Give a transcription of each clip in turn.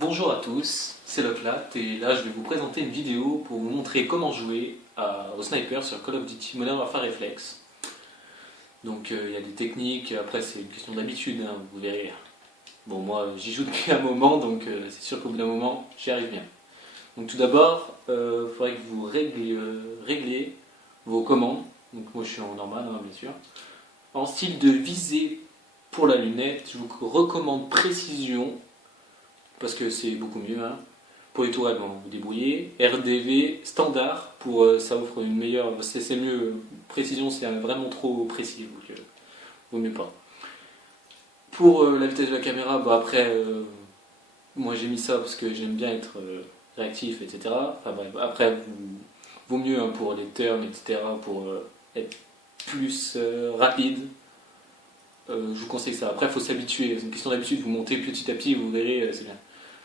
Bonjour à tous, c'est Loclat et là je vais vous présenter une vidéo pour vous montrer comment jouer au sniper sur Call of Duty Modern Warfare Reflex. Donc il y a des techniques, après c'est une question d'habitude, hein, vous verrez. Bon moi j'y joue depuis un moment donc c'est sûr qu'au bout d'un moment j'y arrive bien. Donc tout d'abord il faudrait que vous régliez vos commandes. Donc moi je suis en normal hein, bien sûr. En style de visée pour la lunette, je vous recommande précision parce que c'est beaucoup mieux. Hein. Pour les tourelles, bon, vous débrouillez. RDV standard, ça offre une meilleure. C'est mieux. Précision, c'est vraiment trop précis, donc vaut mieux pas. Pour la vitesse de la caméra, après, moi j'ai mis ça parce que j'aime bien être réactif, etc. Enfin bref, après, vaut mieux hein, pour les turns, etc. Pour être plus rapide. Je vous conseille ça. Après, il faut s'habituer. C'est une question d'habitude. Vous montez petit à petit, vous verrez, c'est bien.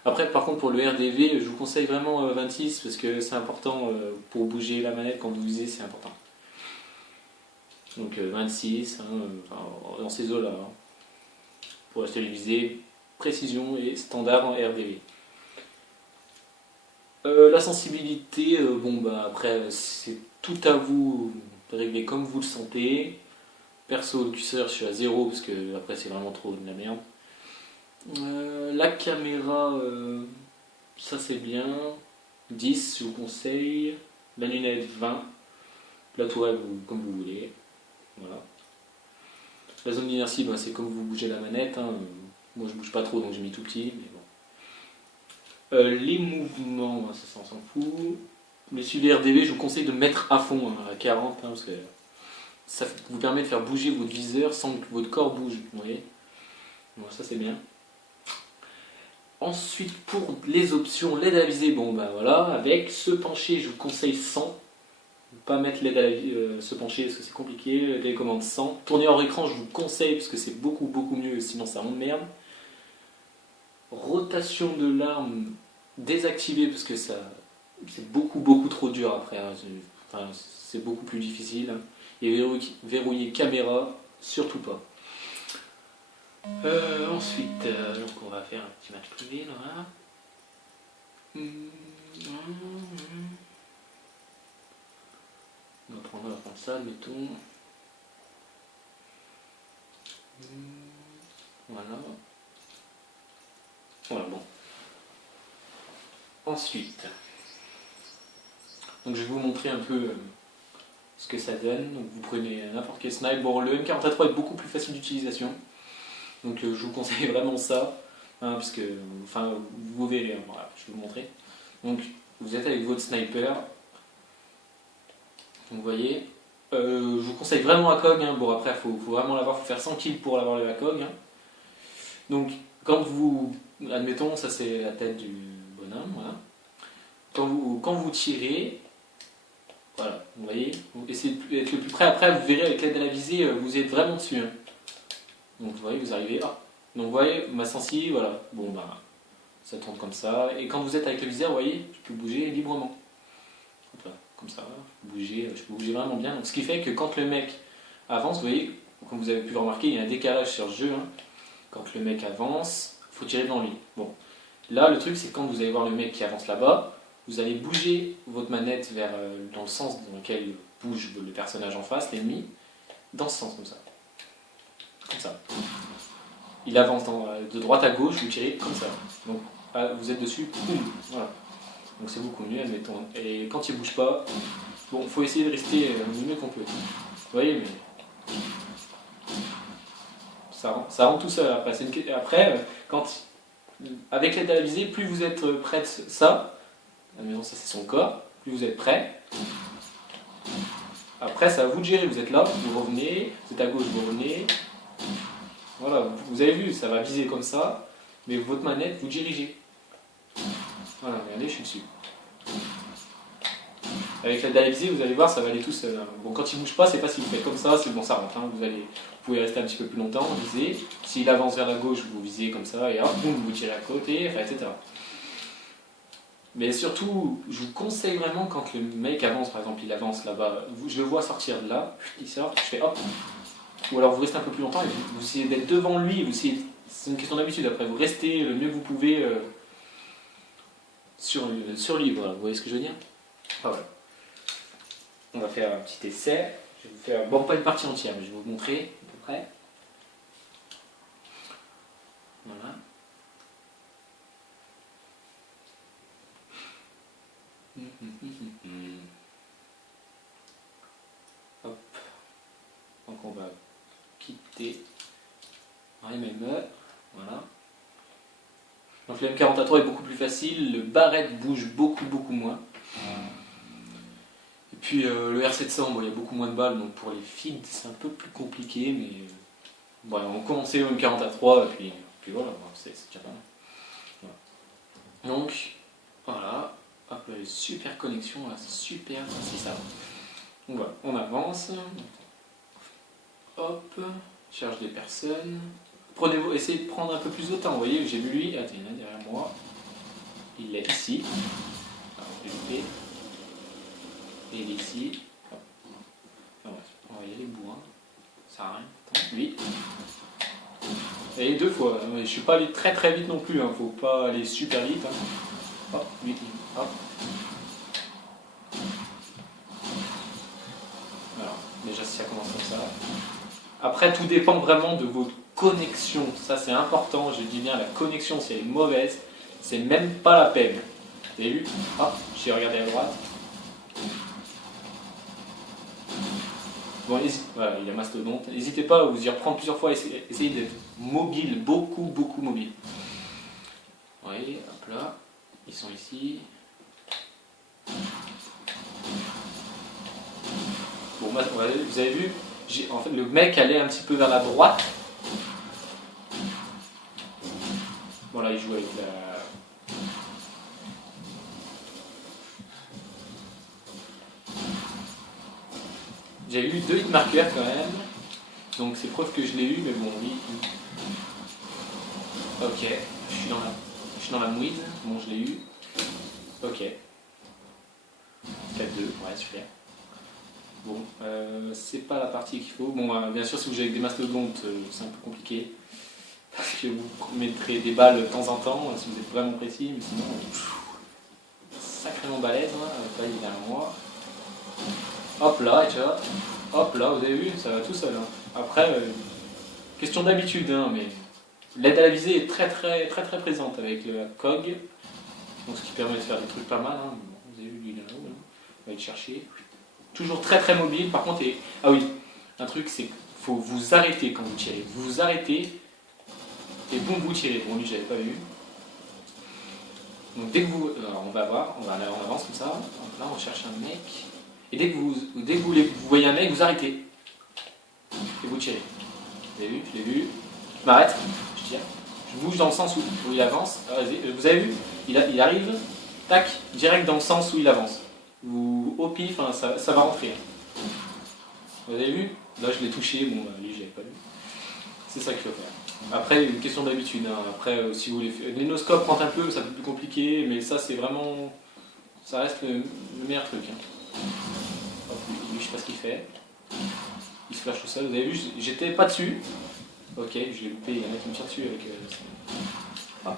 Après, par contre, pour le RDV, je vous conseille vraiment 26 parce que c'est important pour bouger la manette quand vous visez, c'est important. Donc 26, hein, dans ces eaux-là, hein, pour acheter les visées, précision et standard en RDV. La sensibilité, après, c'est tout à vous de régler comme vous le sentez. Perso, le curseur, je suis à 0 parce que après, c'est vraiment trop de la merde. La caméra, ça c'est bien. 10, je vous conseille. La lunette, 20. La tourelle, comme vous voulez. Voilà. La zone d'inertie, c'est comme vous bougez la manette. Hein. Moi je bouge pas trop donc j'ai mis tout petit. Mais bon. Les mouvements, ça on s'en fout. Le suivi RDV, je vous conseille de le mettre à fond, hein, à 40, hein, parce que ça vous permet de faire bouger votre viseur sans que votre corps bouge. Vous voyez. Bon, ça c'est bien. Ensuite, pour les options, l'aide à la visée, voilà, avec se pencher, je vous conseille 100. Ne pas mettre l'aide à se pencher parce que c'est compliqué. Les commandes 100. Tourner hors écran, je vous conseille parce que c'est beaucoup mieux, sinon ça m'emmerde. Rotation de l'arme désactivée parce que ça c'est beaucoup trop dur après. Hein. C'est beaucoup plus difficile. Et verrouiller caméra, surtout pas. Ensuite, donc on va faire un petit match privé là. On va prendre ça, admettons. Voilà. Voilà, bon. Ensuite, donc je vais vous montrer un peu ce que ça donne. Donc vous prenez n'importe quel snipe. Bon, le M43 est beaucoup plus facile d'utilisation. Donc je vous conseille vraiment ça, hein, parce que, vous verrez, hein, voilà, je vais vous montrer. Donc vous êtes avec votre sniper, donc vous voyez, je vous conseille vraiment ACOG, hein. Bon après il faut vraiment l'avoir, il faut faire 100 kills pour l'avoir le ACOG. Hein. Donc quand vous, admettons, ça c'est la tête du bonhomme, voilà. Quand vous tirez, voilà, vous voyez, vous essayez d'être le plus près, après vous verrez avec l'aide de la visée, vous êtes vraiment dessus. Hein. Donc vous voyez, vous arrivez, donc vous voyez, ma sensi, voilà, ça tourne comme ça, et quand vous êtes avec le viseur, vous voyez, je peux bouger librement. Comme ça, je peux bouger vraiment bien. Donc ce qui fait que quand le mec avance, vous voyez, comme vous avez pu le remarquer, il y a un décalage sur ce jeu. Hein. Quand le mec avance, il faut tirer devant lui. Bon, là le truc c'est que quand vous allez voir le mec qui avance là-bas, vous allez bouger votre manette dans le sens dans lequel bouge le personnage en face, l'ennemi, dans ce sens comme ça. Comme ça. Il avance de droite à gauche, vous tirez comme ça. Donc vous êtes dessus, boum, voilà. Donc c'est beaucoup mieux, admettons. Et quand il ne bouge pas, il faut essayer de rester le mieux qu'on peut. Vous voyez, mais ça rentre tout seul après. Après, avec l'aide à la visée, plus vous êtes près de ça, admettons ça c'est son corps, plus vous êtes prêt. Après, c'est à vous de gérer. Vous êtes là, vous revenez, vous êtes à gauche, vous revenez. Voilà, vous avez vu, ça va viser comme ça, mais votre manette, vous dirigez. Voilà, regardez, je suis dessus. Avec l'aide à la visée, vous allez voir, ça va aller tout seul. Bon, quand il ne bouge pas, c'est facile, vous faites comme ça, c'est bon, ça rentre. Hein. Vous pouvez rester un petit peu plus longtemps, viser. S'il avance vers la gauche, vous visez comme ça, et hop, boum, vous tirez à côté, etc. Mais surtout, je vous conseille vraiment quand le mec avance, par exemple, il avance là-bas, je le vois sortir de là, il sort, je fais hop. Ou alors vous restez un peu plus longtemps et vous essayez d'être devant lui, c'est une question d'habitude après, vous restez le mieux que vous pouvez sur lui, voilà. Vous voyez ce que je veux dire? Ah, voilà. On va faire un petit essai. Je vais vous faire, bon, pas une partie entière, mais je vais vous montrer à peu près. Voilà. Hop. Donc on va quitter MME. Voilà. Donc le M40A3 est beaucoup plus facile, le barrette bouge beaucoup moins. Et puis le R700, bon, il y a beaucoup moins de balles, donc pour les feeds c'est un peu plus compliqué, mais bon, on commençait au M40A3 et puis voilà, bon, c'est déjà pas mal. Voilà. Donc voilà, hop, super connexion, là, c'est super, c'est ça. Donc voilà, on avance. Hop, charge des personnes. Essayez de prendre un peu plus de temps. Vous voyez, j'ai vu lui. Attends, il y en a derrière moi. Il est ici. Alors, je vais louper. Et il est ici. Hop. Alors, on va y aller bout. Hein. Ça sert à rien. Attends, lui. Et deux fois. Je ne suis pas allé très vite non plus. Hein. Faut pas aller super vite. Hein. Hop, lui. Hop. Alors, déjà, si ça commence comme ça. Après, tout dépend vraiment de votre connexion. Ça, c'est important. Je dis bien, la connexion, si elle est mauvaise, c'est même pas la peine. Vous avez vu? Hop, j'ai regardé à droite. Bon, voilà, il y a mastodonte. N'hésitez pas à vous y reprendre plusieurs fois. Essayez d'être mobile, beaucoup mobile. Vous voyez, hop là. Ils sont ici. Bon, vous avez vu? En fait, le mec allait un petit peu vers la droite. Bon, là, il joue avec la... J'ai eu 2 hit marqueurs quand même. Donc, c'est preuve que je l'ai eu, mais bon, oui. Ok, je suis dans la mouise. Bon, je l'ai eu. Ok. 4-2, ouais, super. Bon, c'est pas la partie qu'il faut. Bon, bien sûr, si vous jouez avec des mastodontes, c'est un peu compliqué. Parce que vous mettrez des balles de temps en temps, si vous êtes vraiment précis, mais sinon, sacrément balèze. Hein. Là, il est derrière moi. Hop là, et tu vois. Hop là, vous avez vu, ça va tout seul. Hein. Après, question d'habitude, hein, mais l'aide à la visée est très présente avec le COG. Donc, ce qui permet de faire des trucs pas mal. Hein. Bon, vous avez vu, lui là-haut. Là. On va aller le chercher. Toujours très mobile. Par contre, ah oui, un truc, c'est qu'il faut vous arrêter quand vous tirez. Vous vous arrêtez et bon, vous tirez. Bon, lui, j'avais pas vu. Donc, dès que vous. Alors, on va voir, on avance comme ça. Donc là, on cherche un mec. Et dès que vous voyez un mec, vous arrêtez. Et vous tirez. Vous avez vu? Je l'ai vu. Je m'arrête. Je tire. Je bouge dans le sens où il avance. Vous avez vu? Il arrive. Tac. Direct dans le sens où il avance. Ou au pif, hein, ça va rentrer. Vous avez vu? Là, je l'ai touché. Bon, lui, je l'avais pas vu. C'est ça qu'il faut faire. Après, une question d'habitude. Hein. Après, si vous voulez faire. L'énoscope rentre un peu, ça peut être plus compliqué. Mais ça, c'est vraiment. Ça reste le meilleur truc. Hein. Hop, lui, je sais pas ce qu'il fait. Il se flash tout seul. Vous avez vu, j'étais pas dessus. Ok, je l'ai loupé. Il y en a qui me tire dessus avec. Ah.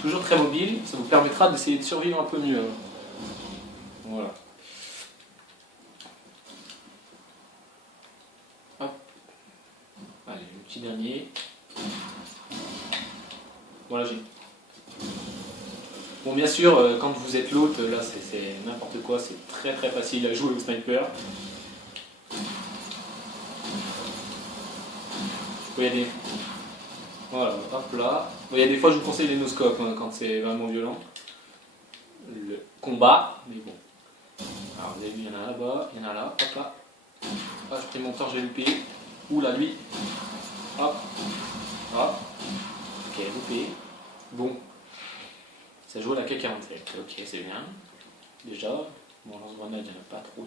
Toujours très mobile. Ça vous permettra d'essayer de survivre un peu mieux. Hein. Voilà. Hop. Allez, le petit dernier. Voilà, j'ai. Bon, bien sûr, quand vous êtes l'hôte, là, c'est n'importe quoi. C'est très facile à jouer au sniper. Il y a des... Voilà, hop là. Il y a des fois, je vous conseille les no-scopes hein, quand c'est vraiment violent. Le combat, mais bon. Alors, vous avez vu, il y en a un là-bas, il y en a là, hop là. Ah, je pris mon temps, j'ai loupé. Oula, lui. Hop. Hop. Ok, loupé. Bon. Ça joue à la K47. Ok, c'est bien. Déjà. Bon, lance-grenade, il n'y en a pas trop.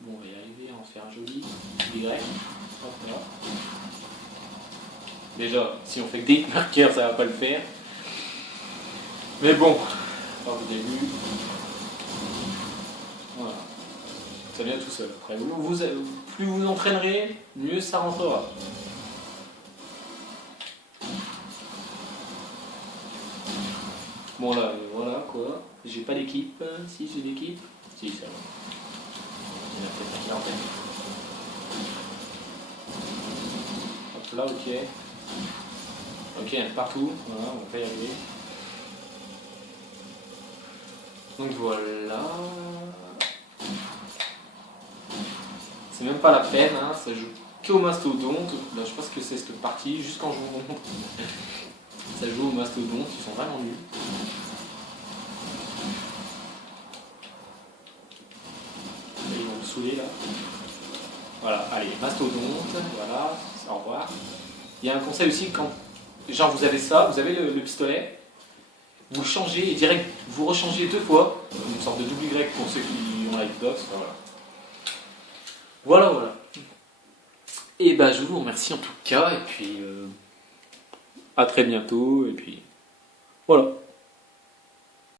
Bon, on va y arriver, on va faire un joli Y. Hop là. Déjà, si on fait que des marqueurs, ça va pas le faire. Mais bon, au début. Voilà. Ça vient tout seul. Après, plus vous entraînerez, mieux ça rentrera. Bon là, voilà quoi. J'ai pas d'équipe. Si j'ai d'équipe. Si, ça va. Il y en a peut-être une quarantaine. Hop là, ok. Ok, il y en a partout. Voilà, on va y arriver. Donc voilà. C'est même pas la peine, hein, ça joue qu'au mastodonte. Là, je sais pas ce que c'est cette partie, juste quand je vous montre. Ça joue au mastodonte, ils sont vraiment nuls. Là, ils vont me saouler là. Voilà, allez, mastodonte, voilà, au revoir. Il y a un conseil aussi quand, genre vous avez ça, vous avez le pistolet, vous le changez et direct, vous rechangez 2 fois, une sorte de double Y pour ceux qui ont la Xbox, voilà. Voilà, voilà. Et bah je vous remercie en tout cas, et puis à très bientôt, et puis voilà.